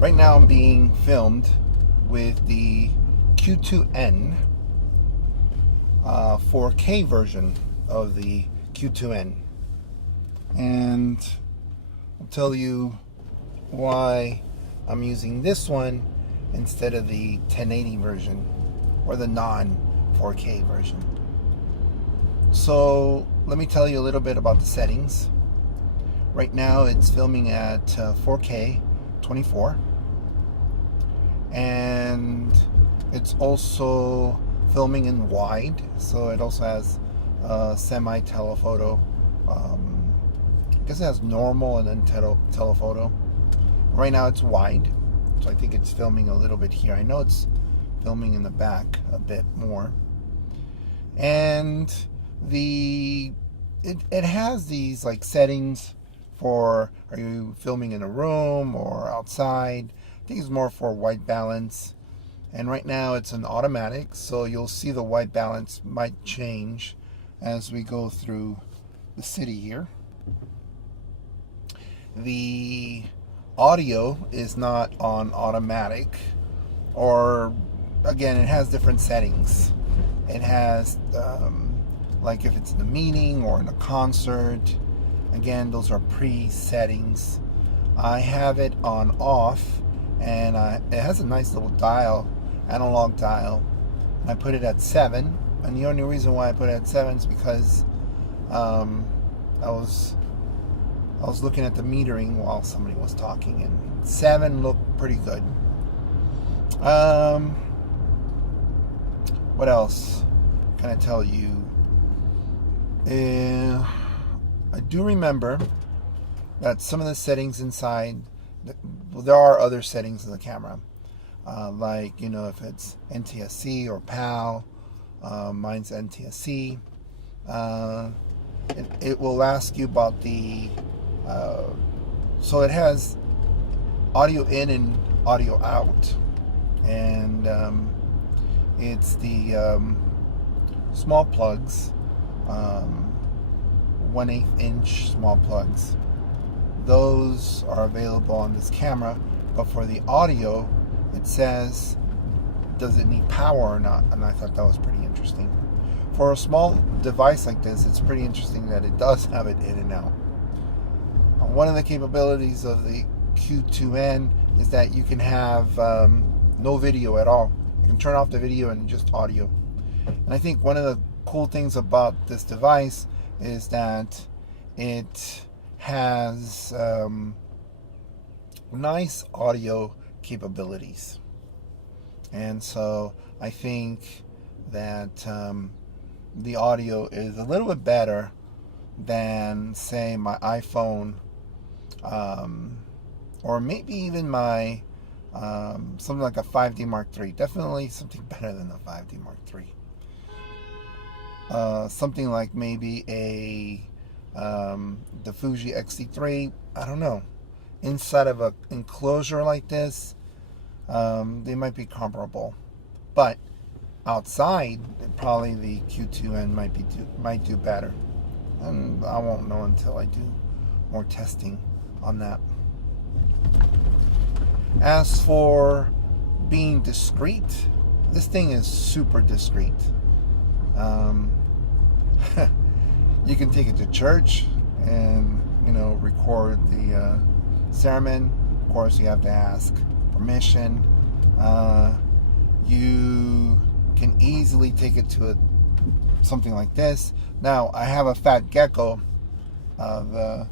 Right now I'm being filmed with the Q2N 4K version of the Q2N, and I'll tell you why I'm using this one instead of the 1080 version or the non 4K version. So let me tell you a little bit about the settings. Right now it's filming at 4K 24, and it's also filming in wide, so it also has semi telephoto. I guess it has normal and then telephoto. Right now it's wide, so I think it's filming a little bit here. I know it's filming in the back a bit more, and it has these like settings for, are you filming in a room or outside? I think it's more for white balance. And right now it's an automatic, so you'll see the white balance might change as we go through the city here. The audio is not on automatic, or again, it has different settings. It has like if it's in a meeting or in a concert. Again, those are pre-settings. I have it on off, and it has a nice little dial, analog dial. I put it at 7, and the only reason why I put it at 7 is because I was looking at the metering while somebody was talking, and 7 looked pretty good. What else can I tell you? I do remember that some of the settings inside, well, there are other settings in the camera, like, if it's NTSC or PAL. Mine's NTSC. It will ask you about the so it has audio in and audio out, and it's the small plugs, 1/8 inch small plugs. Those are available on this camera, but for the audio, it says, does it need power or not? And I thought that was pretty interesting. For a small device like this, it's pretty interesting that it does have it in and out. One of the capabilities of the Q2N is that you can have no video at all. You can turn off the video and just audio. And I think one of the cool things about this device is that it has nice audio capabilities. And so I think that the audio is a little bit better than, say, my iPhone, or maybe even my something like a 5D Mark III. Definitely something better than the 5D Mark III. Something like maybe the Fuji X-T3. I don't know. Inside of an enclosure like this, they might be comparable, but outside, probably the Q2N might do better, and I won't know until I do more testing on that. As for being discreet, this thing is super discreet. You can take it to church and record the sermon. Of course, you have to ask permission. You can easily take it to something like this. Now, I have a Fat Gecko. The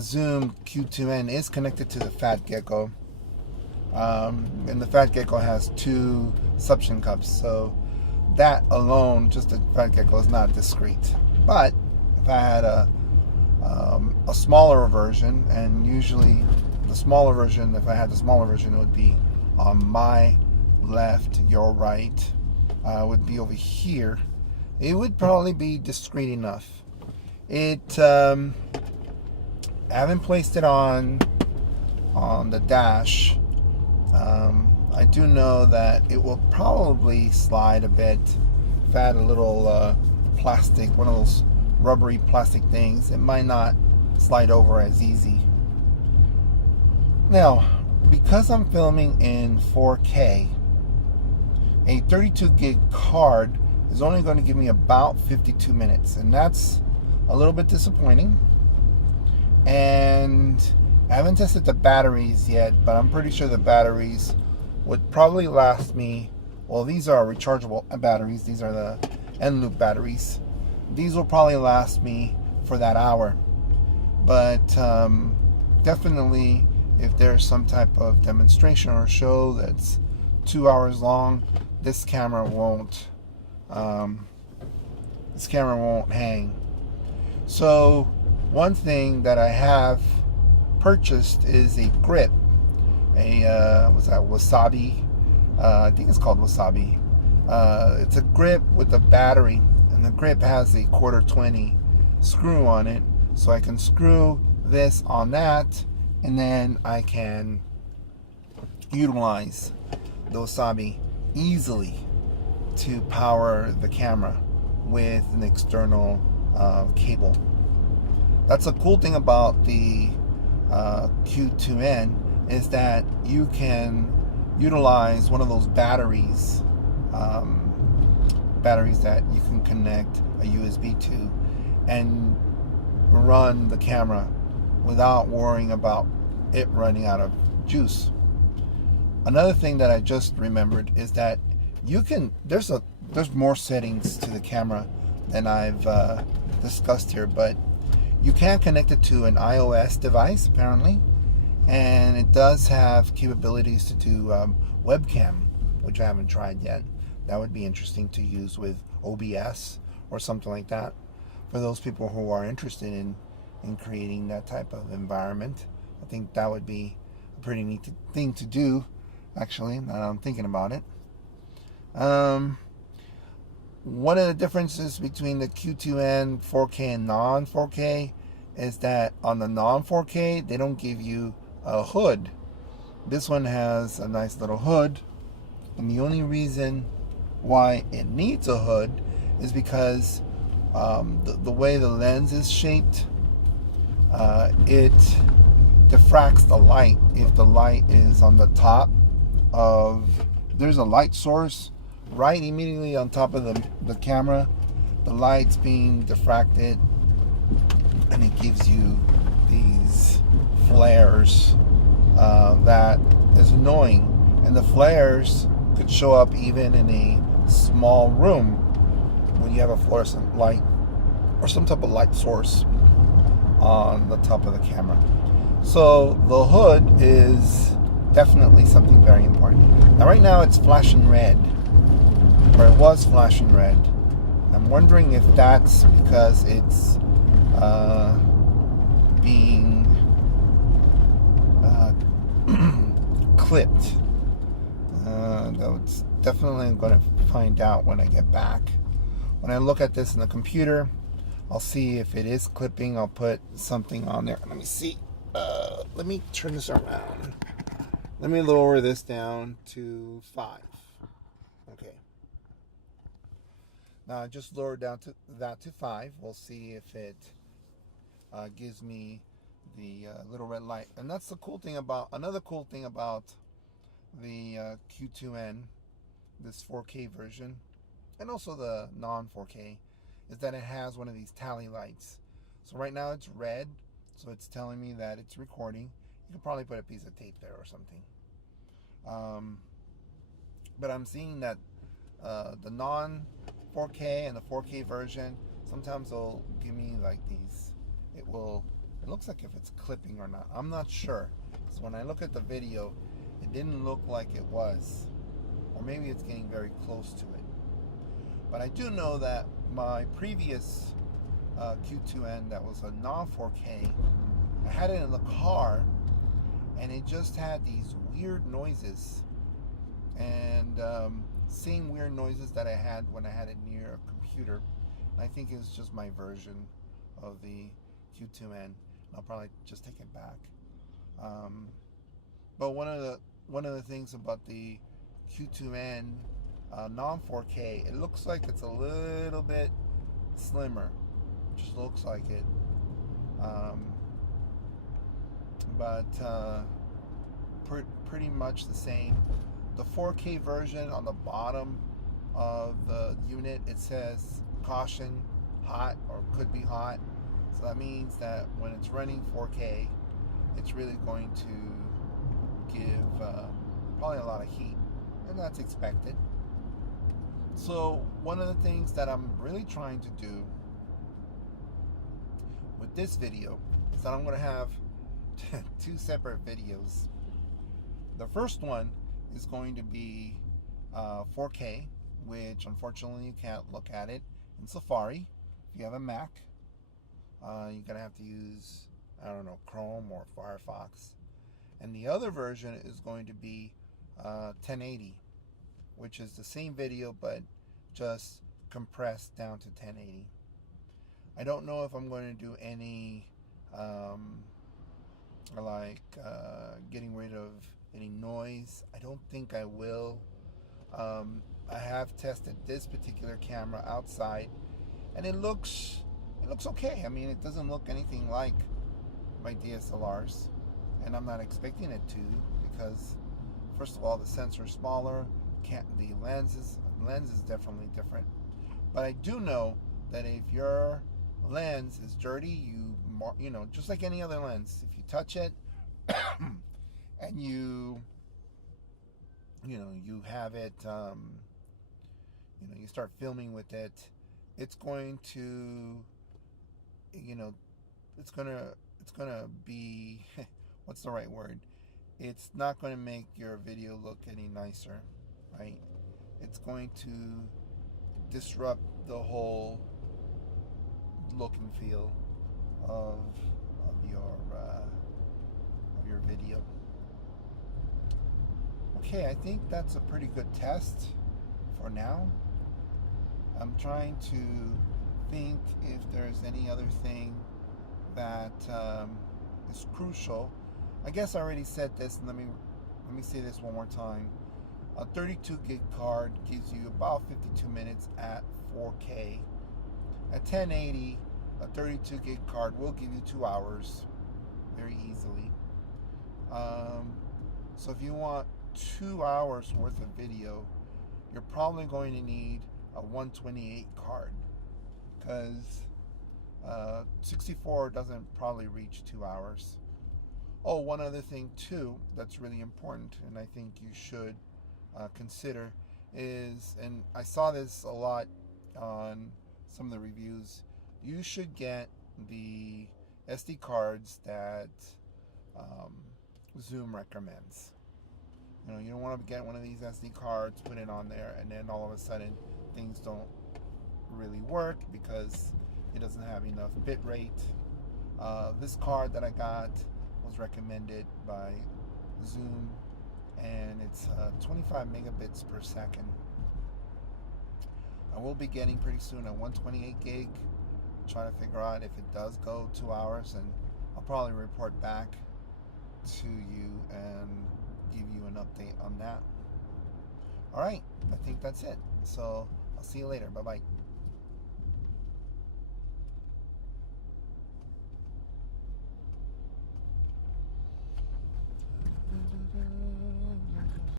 Zoom Q2N is connected to the Fat Gecko, and the Fat Gecko has 2 suction cups, so that alone, just the Fat Gecko, is not discreet. But if I had a smaller version, and usually the smaller version, if I had the smaller version, it would be on my left, your right, would be over here. It would probably be discreet enough. I haven't placed it on the dash. I do know that it will probably slide a bit. If I had a little plastic, one of those rubbery plastic things, it might not slide over as easy. Now, because I'm filming in 4K, a 32 gig card is only going to give me about 52 minutes, and that's a little bit disappointing. And I haven't tested the batteries yet, but I'm pretty sure the batteries would probably last me, well, these are rechargeable batteries, these are the end loop batteries. These will probably last me for that hour. But definitely, if there's some type of demonstration or show that's 2 hours long, this camera won't hang. So one thing that I have purchased is a grip, what's that, Wasabi, I think it's called Wasabi. It's a grip with a battery, and the grip has a 1/4-20 screw on it, so I can screw this on that, and then I can utilize the Wasabi easily to power the camera with an external cable. That's a cool thing about the Q2N, is that you can utilize one of those batteries that you can connect a USB to and run the camera without worrying about it running out of juice. Another thing that I just remembered is that you can, there's more settings to the camera than I've discussed here, but you can connect it to an iOS device apparently, and it does have capabilities to do webcam, which I haven't tried yet. That would be interesting to use with OBS or something like that for those people who are interested in creating that type of environment. I think that would be a pretty neat thing to do, actually, now that I'm thinking about it. One of the differences between the Q2N 4K and non-4K is that on the non-4K, they don't give you a hood. This one has a nice little hood, and the only reason why it needs a hood is because the way the lens is shaped, it diffracts the light. If the light is on the top of, there's a light source right immediately on top of the camera, the light's being diffracted, and it gives you these flares that is annoying. And the flares could show up even in a small room when you have a fluorescent light or some type of light source on the top of the camera. So the hood is definitely something very important. Now right now it's flashing red, or it was flashing red. I'm wondering if that's because it's being clipped. That's definitely I'm going to find out when I get back. When I look at this in the computer, I'll see if it is clipping. I'll put something on there. Let me see. Let me turn this around. Let me lower this down to 5. Okay. Now I just lowered down to that to 5. We'll see if it gives me the little red light. And that's the cool thing about, another cool thing about the Q2N, this 4K version, and also the non-4K, is that it has one of these tally lights. So right now it's red, so it's telling me that it's recording. You could probably put a piece of tape there or something. But I'm seeing that the non-4K and the 4K version, sometimes they'll give me like these, it looks like if it's clipping or not. I'm not sure. So when I look at the video, it didn't look like it was. Or maybe it's getting very close to it. But I do know that my previous Q2N that was a non-4K, I had it in the car, and it just had these weird noises. And same weird noises that I had when I had it near a computer. I think it was just my version of the Q2N. I'll probably just take it back. But one of the things about the Q2N non-4K, it looks like it's a little bit slimmer. Just looks like it. But pretty much the same. The 4K version, on the bottom of the unit, it says caution, hot, or could be hot. So that means that when it's running 4K, it's really going to give probably a lot of heat, and that's expected. So one of the things that I'm really trying to do with this video is that I'm going to have two separate videos. The first one is going to be 4K, which unfortunately you can't look at it in Safari. If you have a Mac, you're gonna have to use, I don't know, Chrome or Firefox. And the other version is going to be 1080, which is the same video but just compressed down to 1080. I don't know if I'm going to do any getting rid of any noise. I don't think I will. I have tested this particular camera outside, and it looks okay. I mean, it doesn't look anything like my DSLRs, and I'm not expecting it to, because first of all, the sensor is smaller. The lens is definitely different. But I do know that if your lens is dirty, you know, just like any other lens, if you touch it and you have it, you start filming with it, it's going to, it's gonna be, what's the right word? It's not going to make your video look any nicer, right? It's going to disrupt the whole look and feel of your video. Okay, I think that's a pretty good test for now. I'm trying to think if there's any other thing that is crucial. I guess I already said this, and let me say this one more time. A 32 gig card gives you about 52 minutes at 4K. At 1080, a 32 gig card will give you 2 hours very easily. So if you want 2 hours worth of video, you're probably going to need a 128 card, because 64 doesn't probably reach 2 hours. Oh, one other thing too that's really important, and I think you should consider is, and I saw this a lot on some of the reviews, you should get the SD cards that Zoom recommends. You don't want to get one of these SD cards, put it on there, and then all of a sudden things don't really work because it doesn't have enough bit rate. This card that I got was recommended by Zoom, and it's 25 megabits per second. I will be getting pretty soon a 128 gig, trying to figure out if it does go 2 hours, and I'll probably report back to you and give you an update on that. Alright, I think that's it. So I'll see you later. Bye bye.